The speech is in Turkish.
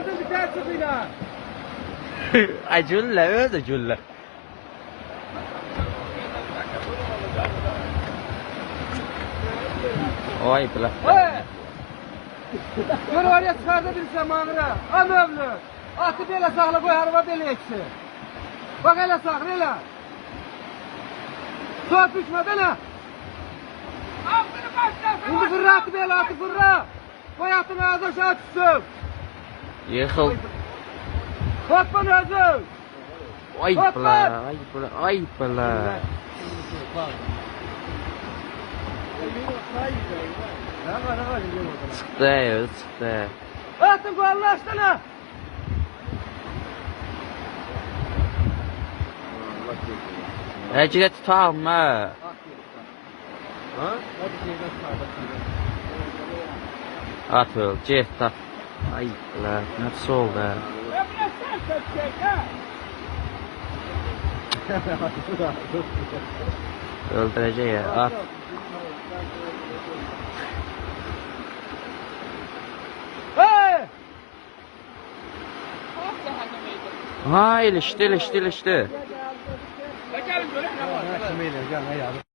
Öldü bir tane çıkıyla. Ay cülle öldü cülle. Oy bula. Hey! Gör oraya çıkardı bir zamanına. Am ömlü. Atı böyle sakla koy araba böyle eksi. Bak hele sakla hele. Suat düşmedi hele. Şimdi fırra atı böyle atı fırra. Koy atın ağzı aşağı düşsün. Yıkıl. Korkma özü. Ay bula. Ay bula. Ay bula. Çıktı ya çıktı. Atın bu Allah aşkına. Ecile tutalım ha. At öl. Cihet at. Ay bula. Nasıl oldu ha? Öldürecek ya. At. Hey! Ha ilişti ilişti ilişti. Gelin böyle.